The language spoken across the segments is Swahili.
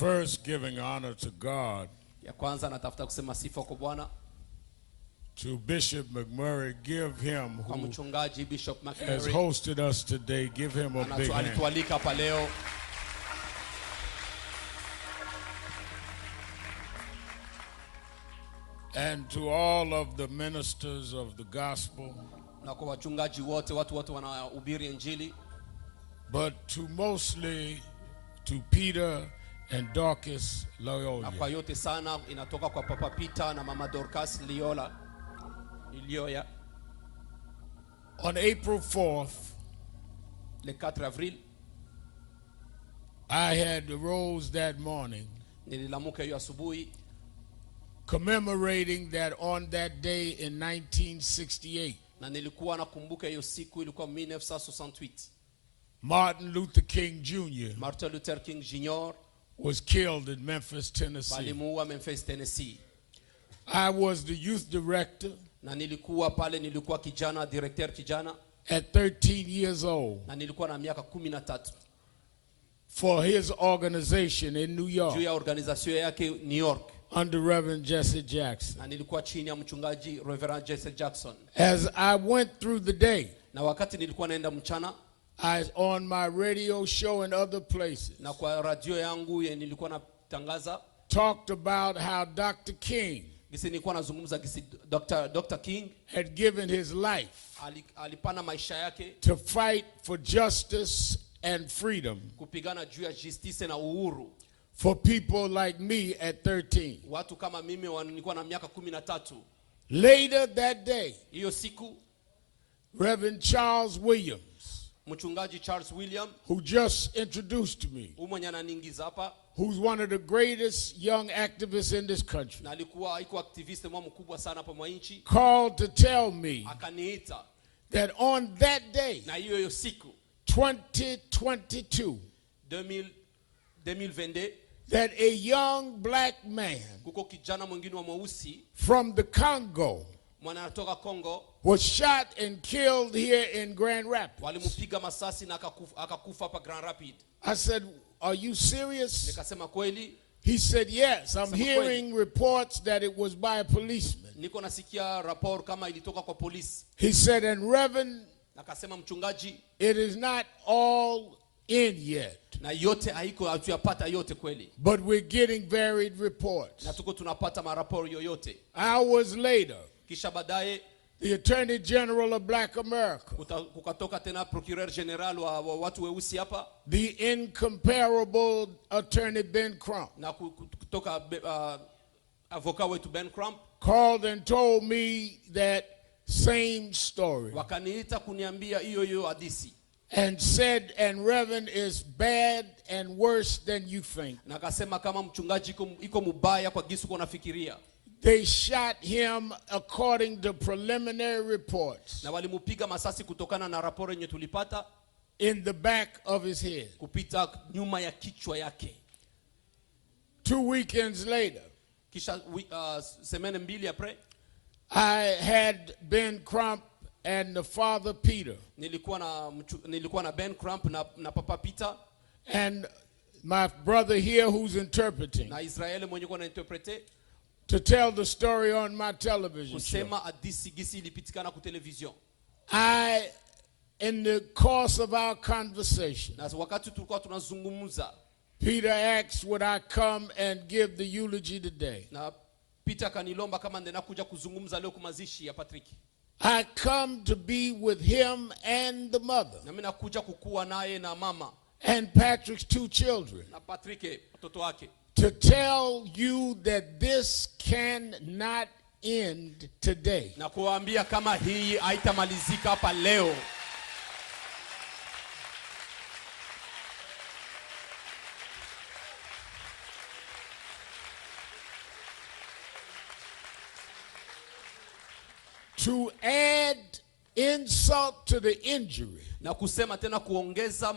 First, giving honor to God. Ya kwanza natafuta kusema sifa kwa Bwana. To Bishop McMurray, give him Kwa who mchungaji Bishop has McMurray hosted us today, give him a big hand. alitualika hapa leo. And to all of the ministers of the gospel, Na kwa wachungaji wote, watu wote wanahubiri injili. but to mostly to Peter and Dorcas Na Lyoya. kwa yote sana inatoka kwa Papa Peter na Mama Dorcas Lyoya. On April 4th, Le 4 avril I had arose that morning nililamuka hiyo asubuhi commemorating that on that day in 1968, na nilikuwa nakumbuka hiyo siku ilikuwa 1968. Martin Luther King Jr. Martin Luther King Jr. was killed in Memphis, Tennessee. Balimuua Memphis, Tennessee. I was the youth director Na nilikuwa pale, nilikuwa kijana, director kijana, at 13 years old na nilikuwa na miaka 13 for his organization in New York juu ya organization yake New York, under Reverend Jesse Jackson. na nilikuwa chini ya mchungaji Reverend Jesse Jackson. As I went through the day, Na wakati nilikuwa naenda mchana, I on my radio show and other places na kwa radio yangu nilikuwa natangaza talked about how Dr. King gisi, nilikuwa nazungumza gisi Dr. King had given his life alipana maisha yake to fight for justice and freedom kupigana juu ya justice na uhuru for people like me at 13. watu kama mimi nilikuwa na miaka 13. Later that day, Hiyo siku Reverend Charles Williams, mchungaji Charles William, who just introduced me, mwenye ananiingiza hapa, who's one of the greatest young activists in this country, na alikuwa iko activist mkubwa sana hapa mwa nchi, called to tell me akaniita that on that day, na hiyo siku 2022, 2022, that a young black man kuko kijana mwingine wa mweusi from the Congo mwana anatoka Congo was shot and killed here in Grand Rapids. walimupiga masasi na akakufa hapa Grand Rapid. I said, "Are you serious?" Nikasema kweli? He said, "Yes, I'm hearing reports that it was by a policeman." Niko nasikia rapport kama ilitoka kwa polisi. He said, "And Reverend, Nakasema mchungaji, it is not all in yet, na yote haiko, hatuyapata yote kweli, but we're getting varied reports." na tuko tunapata maraporo yoyote. Hours later, Kisha baadaye the Attorney General of Black America, kukatoka tena procureur general wa watu weusi hapa, the incomparable Attorney Ben Crump, na kutoka avoka wetu Ben Crump, called and told me that same story wakaniita kuniambia hiyo hadithi, and said, "And Reverend is bad and worse than you think." na akasema kama mchungaji iko mubaya kwa gisu kwa nafikiria. They shot him according to preliminary reports Na walimupiga masasi kutokana na raporo yenye tulipata in the back of his head. kupita nyuma ya kichwa yake. 2 weekends later, Kisha semene mbili apre, I had Ben Crump and the father Peter nilikuwa na Ben Crump na Papa Peter and my brother here who's interpreting na Israeli mwenye kwa na interprete to tell the story on my television show. kusema hadithi gisi ilipitikana ku television. In the course of our conversation, Na wakati tulikuwa tunazungumza, Peter asked, "Would I come and give the eulogy today?" na Peter kanilomba kama ndena kuja kuzungumza leo kumazishi ya Patrick. I come to be with him and the mother Na mimi nakuja kukua naye na mama and Patrick's 2 children na Patrick watoto wake, to tell you that this cannot end today. na kuambia kama hii haitamalizika hapa leo. To add insult to the injury, Na kusema tena kuongeza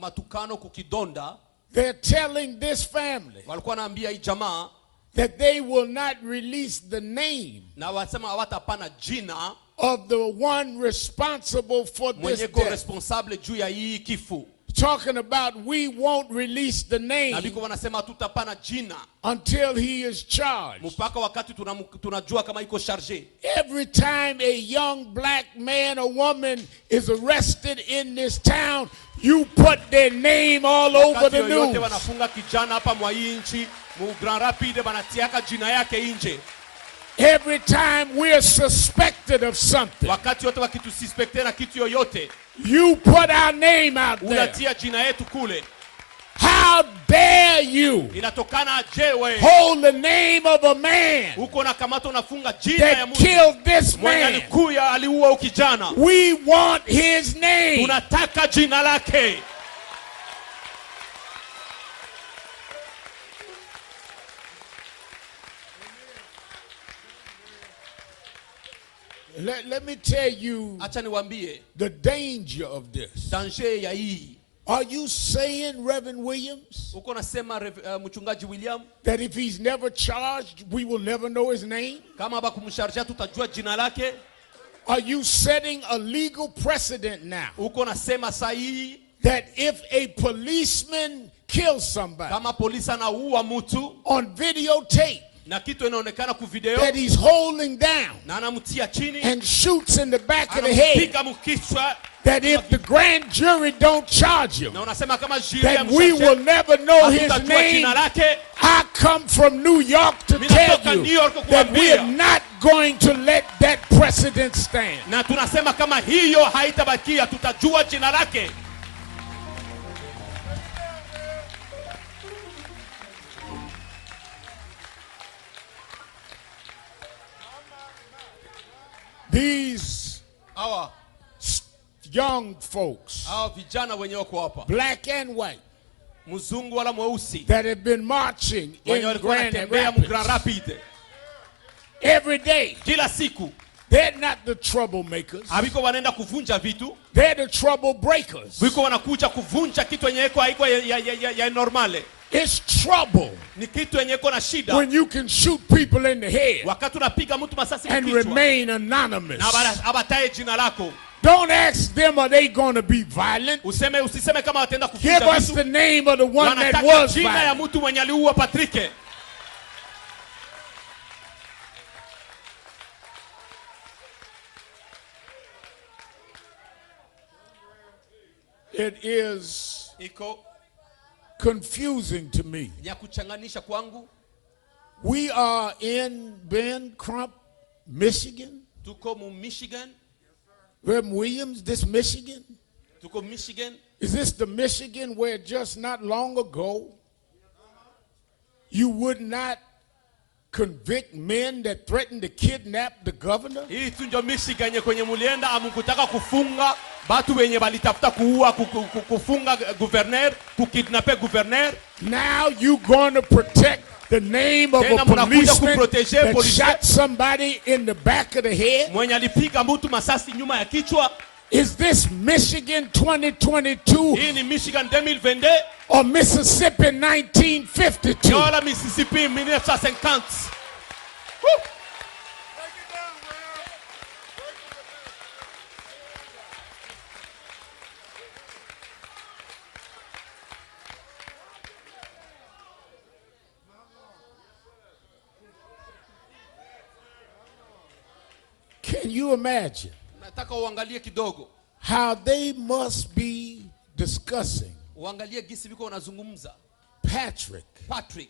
matukano kukidonda, they're telling this family walikuwa naambia hii jamaa that they will not release the name na wasema hawatapana jina of the one responsible for this mwenye death. responsable juu ya hii kifu. talking about we won't release the Na name biko wanasema tutapana jina until he is charged. mpaka wakati tunajua kama iko charge. Every time a young black man or woman is arrested in this town, you put their name all over the news. Wanafunga kijana hapa mwa hii nchi, mu Grand Rapide banatiaka jina yake nje. Every time we're suspected of something, Wakati yote wakitususpecte na kitu yoyote, you put our name out there. unatia jina yetu kule. How dare you Inatokana je wewe hold the name of a man uko na kamata unafunga jina ya that mtu killed this mwenye man? alikuya aliua ukijana. We want his name. Tunataka jina lake. Let me tell you Acha niwaambie the danger of this. danger ya hii. Are you saying, Reverend Williams, Uko nasema mchungaji William that if he's never charged, we will never know his name? kama haba kumsharjia tutajua jina lake? Are you setting a legal precedent now Uko nasema sahihi that if a policeman kills somebody kama polisi anaua mtu on videotape na kitu inaonekana ku video that he's holding down na anamtia chini and shoots in the back of the head, anapiga mkichwa, that if the grand jury don't charge him, na unasema kama jury that we will never know his name? I come from New York to tell you that we are not going to let that precedent stand. Na tunasema kama hiyo haitabakia, tutajua jina lake. These Hawa young folks, vijana wenye wako hapa, black and white, mzungu wala mweusi, that have been marching in Grand Rapids every day, kila siku, they're not the troublemakers. habiko wanaenda kuvunja vitu, They're the trouble breakers. biko wanakuja kuvunja kitu yenye haiko ya normale. It's trouble Ni kitu yenye iko na shida when you can shoot people in the head wakati unapiga mtu masasi and kichwa remain anonymous. na abataye jina lako. Don't ask them, are they going to be violent? Usiseme kama wataenda Give kuvunja us vitu. the name of the one that Wanataka was jina ya violent. mtu mwenye aliua Patrick. It is Iko confusing to me. ya kuchanganisha kwangu. We are in Ben Crump, Michigan. Tuko mu Michigan. Reverend Williams, this Michigan? Tuko Michigan. Is this the Michigan where just not long ago you would not convict men that threatened to kidnap the governor? Hii tu ndio Michigan kwenye mulienda amukutaka kufunga batu wenye balitafuta kuua kufunga governor, kukidnape governor. Now you going to protect the name of a policeman that shot somebody in the back of the head? Mwenye alipiga mtu masasi nyuma ya kichwa. Is this Michigan 2022 Hii ni Michigan 2022 or Mississippi 1952? yola Mississippi 1950. Can you imagine Nataka uangalie kidogo. how they must be discussing Uangalie gisi biko wanazungumza. Patrick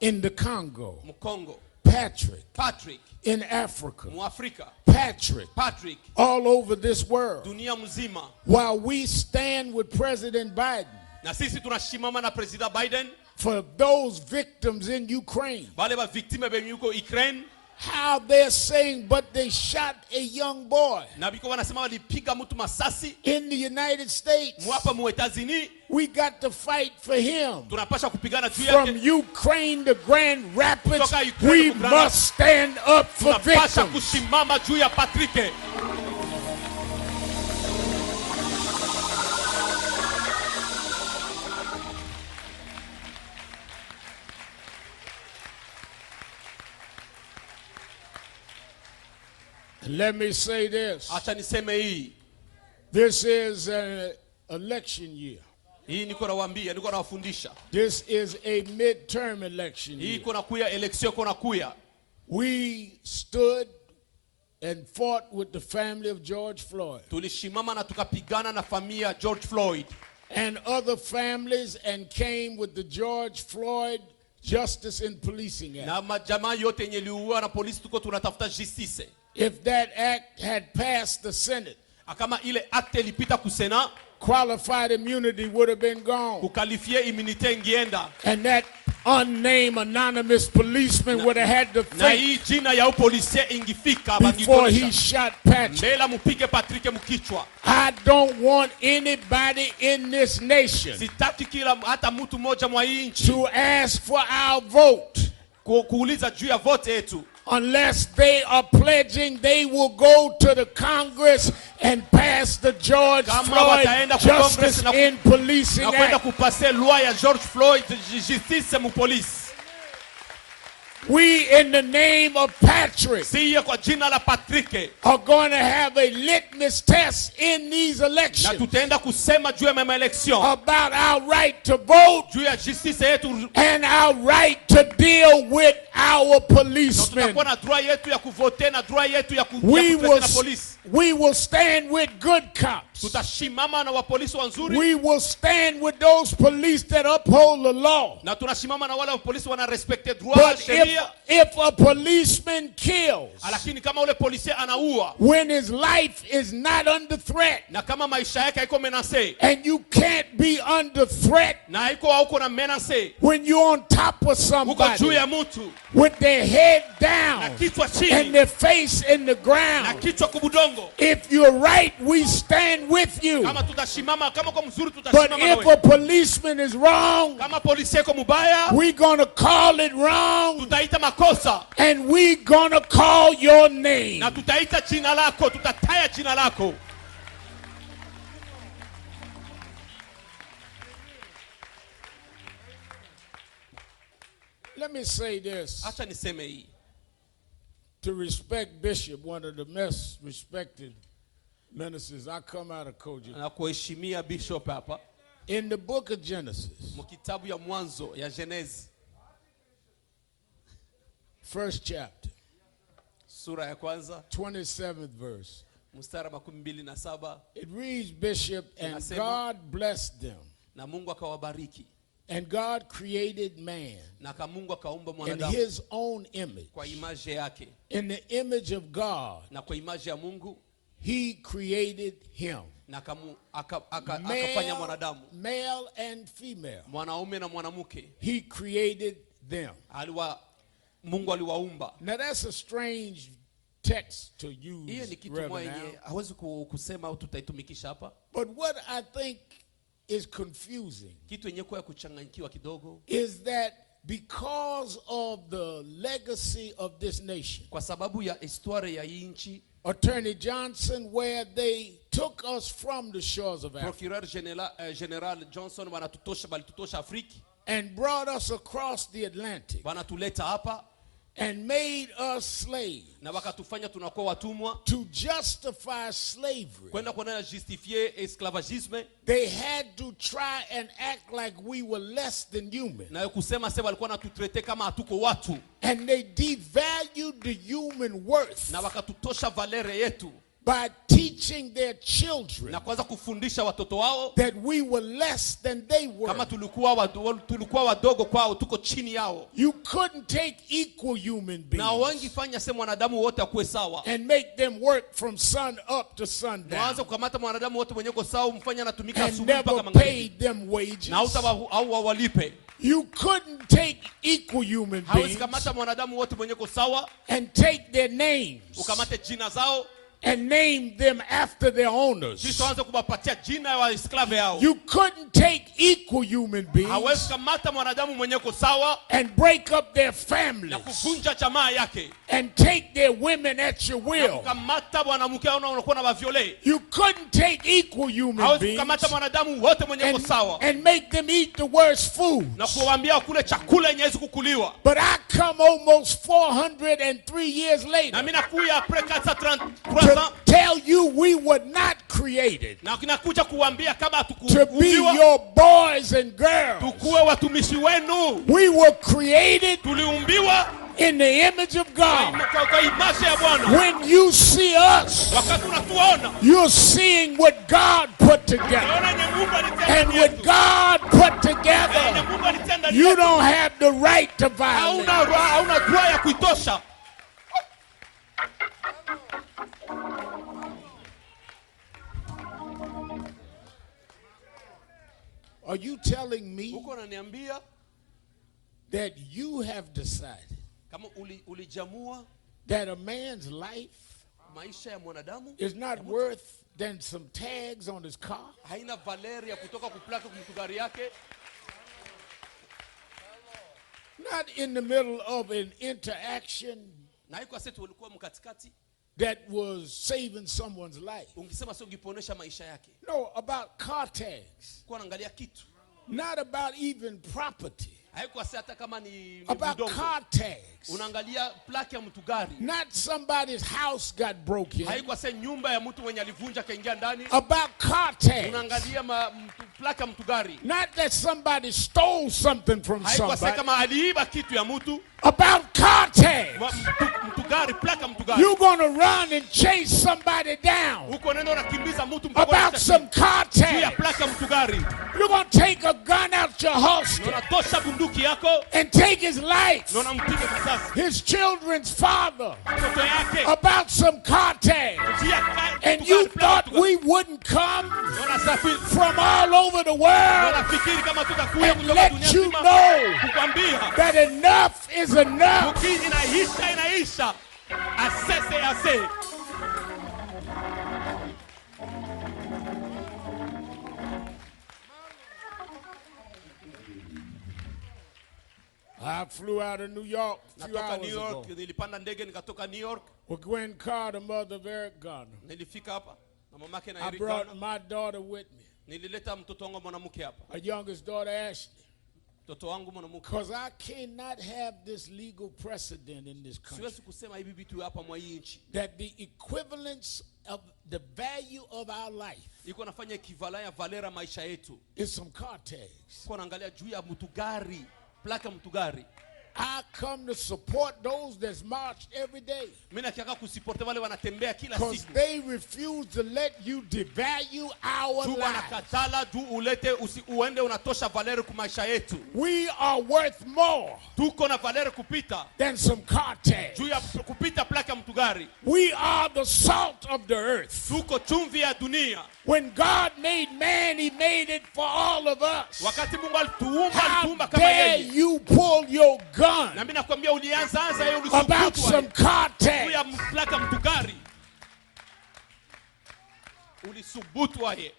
in the Congo, Mkongo. Patrick in Africa, Muafrika. Patrick all over this world, Dunia mzima. while we stand with President Biden Na sisi tunashimama na President Biden for those victims in Ukraine. bale ba victime benye yuko Ukraine. How they're saying, but they shot a young boy Na biko wanasema walipiga mtu masasi in the United States. mwapa mu Etazini. We got to fight for him. Tunapasha kupigana juu From yake. Ukraine to Grand Rapids, Kutoka Ukraine we to Grand must stand up for Tunapasha victims. kusimama juu ya Patrick. Let me say this. Acha niseme hii. This is a election year. Hii niko nawaambia, niko nawafundisha. This is a midterm election year. Hii kuna kuya election kuna kuya. We stood and fought with the family of George Floyd. Tulishimama na tukapigana na familia George Floyd. And other families, and came with the George Floyd Justice in Policing Act. Na majamaa yote yenye liuwa na polisi tuko tunatafuta justice. If that act had passed the Senate, kama ile act ilipita kusena, qualified immunity would have been gone. Kukalifie immunity ingienda. And that unnamed anonymous policeman would have had to na hii jina ya polisi ingifika before he shot Patrick. Mbela mupige Patrick mkichwa. I don't want anybody in this nation Sitaki kila hata mtu mmoja mwa hii nchi to ask for our vote kuuliza juu ya vote yetu, unless they are pledging they will go to the Congress and pass the George Floyd Justice in Policing Act. Na kwenda kupase loi ya George Floyd justice mu police. We, in the name of Patrick, kwa jina la Patrick, are going to have a litmus test in these elections na tutaenda kusema juu ya mema election about our right to vote juu ya justice yetu and our right to deal with our policemen. na droit yetu ya kuvote na droit yetu ya na police. We will stand with good cops. Tutashimama na wapolisi wanzuri. We will stand with those police that uphold the law. Na tunashimama na wale wapolisi wana respect droit sheria. If a policeman kills, lakini kama ule polisi anaua, when his life is not under threat, na kama maisha yake haiko menace, and you can't be under threat, na haiko na menace, when you're on top of somebody, uko juu ya mtu, with their head down, na kichwa chini, and their face in the ground, na kichwa kubudongo. If you're right, we stand with you. Kama tutashimama, kama kwa mzuri But tutashimama if a policeman is wrong, kama polisi yako mubaya, we're going to call it wrong, tutaita makosa, and we're going to call your name. na tutaita jina lako, tutataya jina lako. Let me say this. Acha niseme hii. To respect Bishop, one of the most respected ministers. I come out of Koji. Na kuheshimia Bishop hapa. In the book of Genesis, mkitabu ya mwanzo ya Genesis, first chapter, sura ya kwanza, 27th verse, mstari 27, it reads, Bishop, and God blessed them. Na Mungu akawabariki. And God created man in his own image. In the image of God, he created him. Male and female. He created them. Now that's a strange text to use, but what I think is confusing is that because of the legacy of this nation, Attorney Johnson, where they took us from the shores of Africa and brought us across the Atlantic and made us slaves to justify slavery. They had to try and act like we were less than human. And they devalued the human worth by teaching their children that we were less than they were. You couldn't take equal human beings and make them work from sun up to sundown and never paid them wages. You couldn't take equal human beings and take their names and name them after their owners. You couldn't take equal human beings and break up their families and take their women at your will. You couldn't take equal human beings and make them eat the worst food. But I come almost 403 years later kwanza tell you we were not created na kinakuja kuambia kama to be hatukuumbiwa your boys and girls. tukuwe watumishi wenu. We were created Tuliumbiwa in the image of God. kwa image ya Bwana. When you see us, Wakati unatuona you're seeing what God put together. unaona yenye Mungu alitenda And ndani what yetu. God put Yenye together, Mungu alitenda ndani you yetu. don't have the right to violate. Hauna droit ya kuitosha. Are you telling me Uko unaniambia that you have decided kama ulijamua that a man's life maisha ya mwanadamu is not worth than some tags on his car? haina valeri ya kutoka kuplaka kumtugari yake? Not in the middle of an interaction Na haiko sasa tulikuwa mkatikati that was saving someone's life. ungisema sio ungiponesha maisha yake. No, about car tags. Kwa naangalia kitu. Not about even property. Haiko sasa hata kama ni About budongo. car tags. Unaangalia plaki ya mtugari. Not somebody's house got broken. Haiko sasa nyumba ya mtu mwenye alivunja kaingia ndani. About car tags. Unaangalia plaki ya mtugari. Not that somebody stole something from Haiko sasa somebody. kama aliiba kitu ya mtu. About car tags. Mtugari, plaka mtugari. You're going to run and chase somebody down. Uko nenda unakimbiza mtu About some car juu ya tags. plaka mtugari. You're going to take a gun out your holster Unatosha bunduki yako and take his life, na unampiga risasi. his children's father, Mtoto yake. about some car tags. And you thought we wouldn't come from all over the world and let you know that enough is enough. Inaisha. Ase. I flew out of New York a few Natoka hours New ago York, nilipanda ndege nikatoka New York, with Gwen Carter, mother of Eric Garner. nilifika hapa na mamake na I Eric brought Garner. my daughter with me, Nilileta mtoto wangu mwanamke hapa. our youngest daughter Ashley, Mtoto wangu mwanamke. because I cannot have this legal precedent in this country Siwezi kusema hivi vitu hapa mwa hii nchi. that the equivalence of the value of our life Iko nafanya equivalent ya valera maisha yetu. is some car tags. Kwa naangalia juu ya mtugari, plaka mtugari. I come to support those that's marched every day Mimi nataka kusupport wale wanatembea kila because siku. they refuse to let you devalue our Juu lives. wanakatala juu ulete uende unatosha valeri kwa maisha yetu. We are worth more Tuko na valeri kupita than some car tags. juu ya kupita plaka mtugari. We are the salt of the earth. Tuko chumvi ya dunia. When God made man, he made it for all of us. Wakati Mungu alituumba How kama dare yeye. you pull your gun Na mimi nakwambia ulianza yeye about some ulisubutu. car Juu tags? ya plaka mtugari. Ulisubutu wae.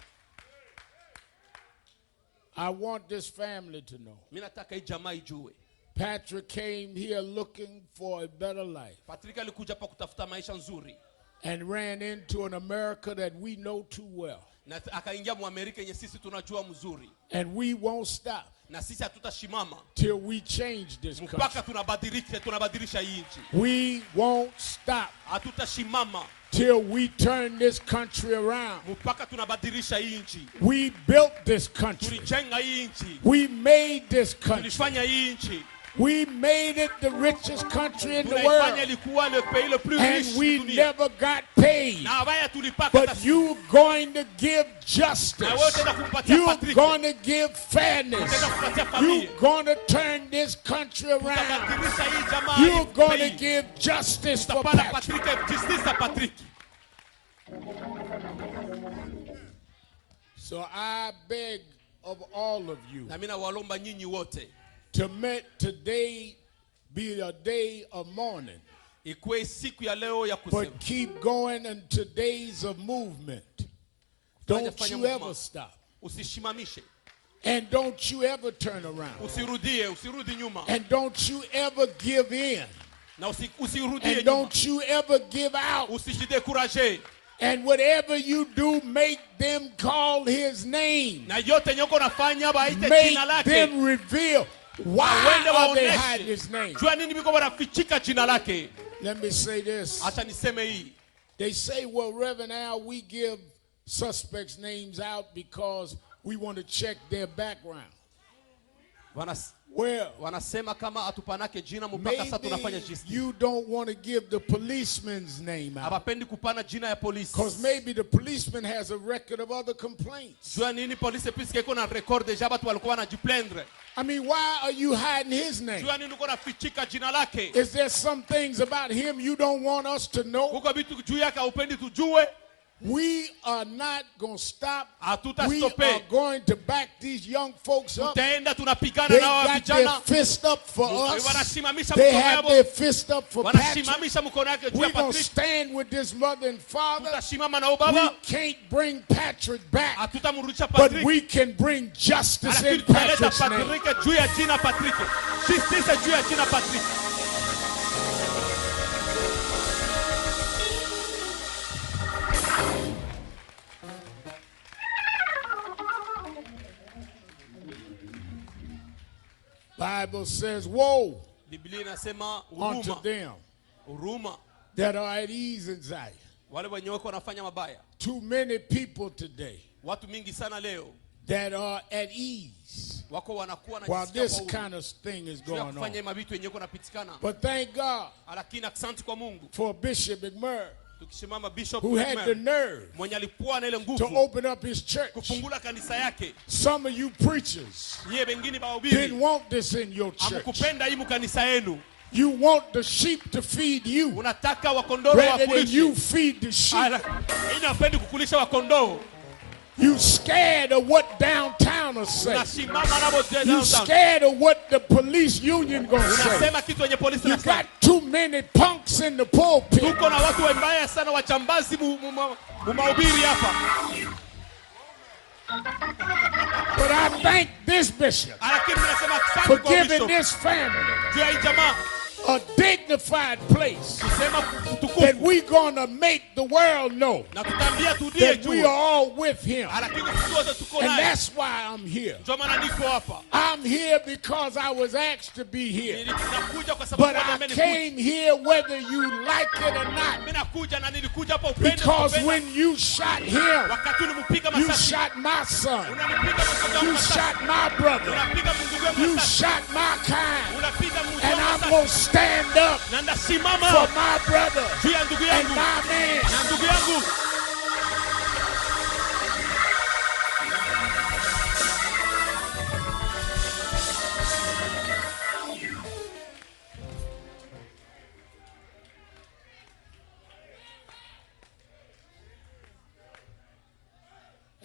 I want this family to know. Mimi nataka hii jamaa ijue. Patrick came here looking for a better life Patrick alikuja hapa kutafuta maisha nzuri. and ran into an America that we know too well. Na akaingia mu Amerika yenye sisi tunajua mzuri. And we won't stop Na sisi hatutashimama till we change this country. mpaka tunabadilisha hii nchi. We won't stop Hatutashimama till we turn this country around. mpaka tunabadilisha hii nchi. We built this country. Tulijenga hii nchi. We made this country. Tulifanya hii nchi. We made it the richest country in the Tunaifanya world. ilikuwa le pays le plus And riche we dunia. never got paid. Na haya tulipaka But you're going to give justice. na wewe tena kumpatia You're Patrick. going to give fairness. Tena kupatia You're familia. going to turn this country around. Tutabadilisha hii jamaa. You're hii going to pays. give justice for Tutapana Patrick. Patrick, justice ya Patrick. So I beg of all of you Na mimi nawalomba nyinyi wote. to make today be a day of mourning, Ikuwe siku ya leo ya but kusema. keep going into days of movement. Don't you ever stop. Usishimamishe. And don't you ever turn around. Usirudi nyuma. And don't you ever give in. Na usirudie And nyuma. don't you ever give out. Usijidekuraje. And whatever you do, make them call his name. Na yote nyoko nafanya baite Make jina lake. them reveal. Why are they hiding his name? Jua nini biko wanafichika jina lake. Let me say this. Acha niseme hii. They say, well, Reverend Al, we give suspects' names out because we want to check their background. Well, maybe you don't want to give the policeman's name out. Because maybe the policeman has a record of other complaints. I mean, why are you hiding his name? Is there some things about him you don't want us to know? We are not going to stop. We are going to back these young folks up. They got their fist up for us. They have their fist up for Patrick. We're going to stand with this mother and father. We can't bring Patrick back, but we can bring justice in Patrick's name. Bible says, woe unto them that are at ease in Zion. Too many people today that are at ease while this kind of thing is going on. But thank God for Bishop McMurray, who had the nerve to open up his church. Some of you preachers didn't want this in your church. You want the sheep to feed you rather than you feed the sheep. You scared of what downtowners say. You scared of what the police union gonna say. You got too many punks in the pulpit. But I thank this bishop for giving this family a dignified place that we're going to make the world know that we are all with him. And that's why I'm here. I'm here because I was asked to be here. But I came here whether you like it or not. Because when you shot him, you shot my son. You shot my brother. You shot my kind. And I'm going to stand up for my brother and my man.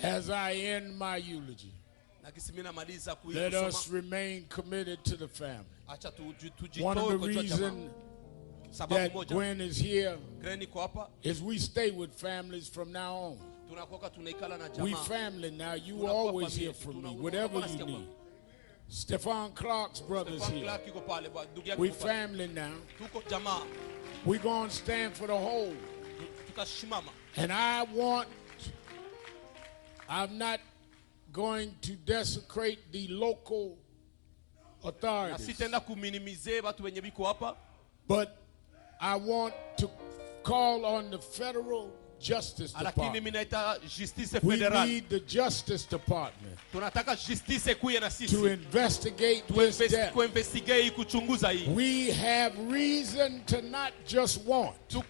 As I end my eulogy, let us remain committed to the family. One of the reasons that Gwen is here is we stay with families from now on. We family now. You are always here for me, whatever you need. Stefan Clark's brother's here. We family now. We're going to stand for the whole. And I'm not going to desecrate the local authorities. But I want to call on the federal Justice Department. We need the Justice Department to investigate this death. We have reason to not just want to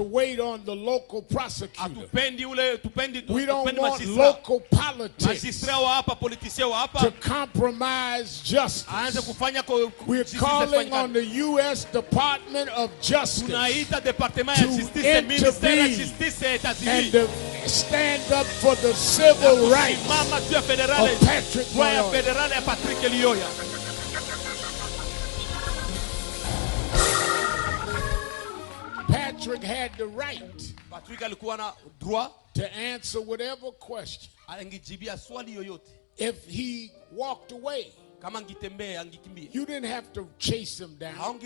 wait on the local prosecutor. We don't want local politics to compromise justice. We're calling on the U.S. Department of Justice to intervene and to stand up for the civil rights of Patrick Lyoya. Patrick had the right to answer whatever question. If he walked away, you didn't have to chase him down.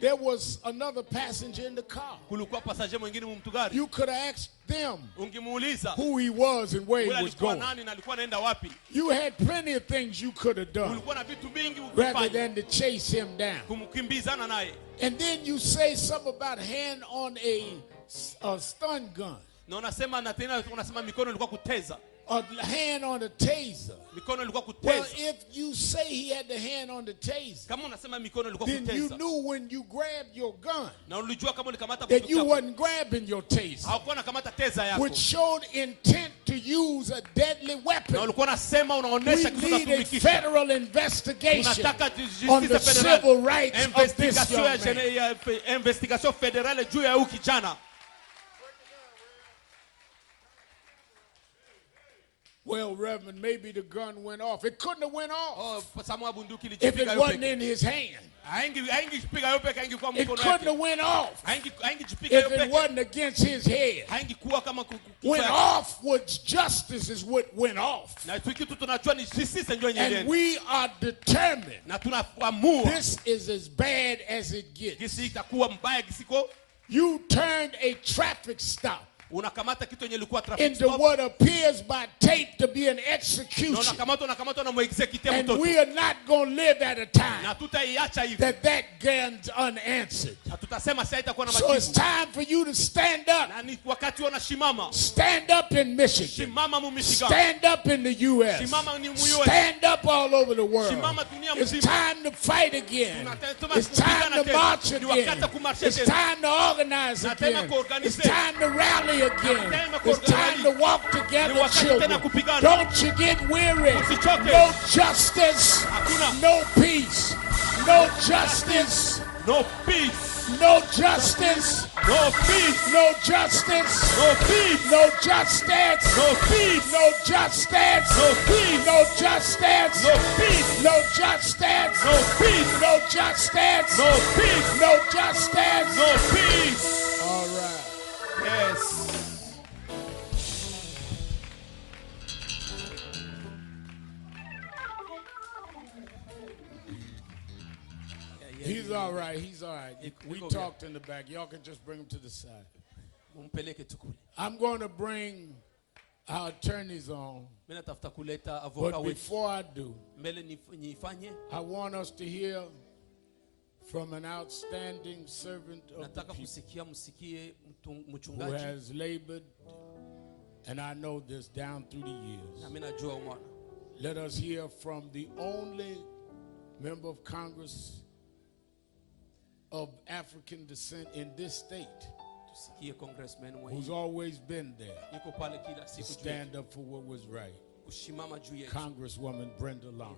There was another passenger in the car. You could have asked them who he was and where he was going. You had plenty of things you could have done rather than to chase him down. And then you say something about hand on a a stun gun. Na unasema na tena unasema mikono ilikuwa kuteza. A hand on the taser. Mikono ilikuwa kuteza. Well, if you say he had the hand on the taser, kama unasema mikono ilikuwa then kuteza, you knew when you grabbed your gun na ulijua kama ulikamata that you wasn't grabbing your taser, haukuwa unakamata teza yako, which showed intent to use a deadly weapon. na ulikuwa unasema unaonesha kitu We need a kutumikisha. federal investigation Tunataka on the justice federal, civil rights of this young man. investigation federale juu ya huyu kijana. Well, Reverend, maybe the gun went off. It couldn't have went off if it wasn't in his hand. It couldn't have went off if it wasn't against his head. Went off was justice is what went off. And we are determined this is as bad as it gets. You turned a traffic stop unakamata kitu yenye ilikuwa traffic into stop, what appears by tape to be an execution. Unakamata na muexecute and mtoto. We are not going to live at a time na tutaiacha hivi that gun's unanswered. na tutasema sasa itakuwa na So it's time for you to stand up. na ni wakati unashimama. Stand up in Michigan. Shimama mu Michigan. Stand up in the US. Shimama ni mu US. Stand up all over the world. Shimama dunia It's mzima. time to fight again. It's time to march again. It's time to organize again. It's time to rally again. It's time to walk together, children. Don't you get weary. No justice, no peace. No justice, no peace. No justice, no peace. No justice, no peace. No justice, no peace. No justice, no peace. No justice, no peace. No justice, no peace. No justice, no peace. No justice, no peace. All right. Yes. He's all right. He's all right. We talked in the back. Y'all can just bring him to the side. I'm going to bring our attorneys on. But before I do, I want us to hear from an outstanding servant of the people who has labored, and I know this, down through the years. Let us hear from the only member of Congress of African descent in this state who's always been there to stand up for what was right. Congresswoman Brenda Long.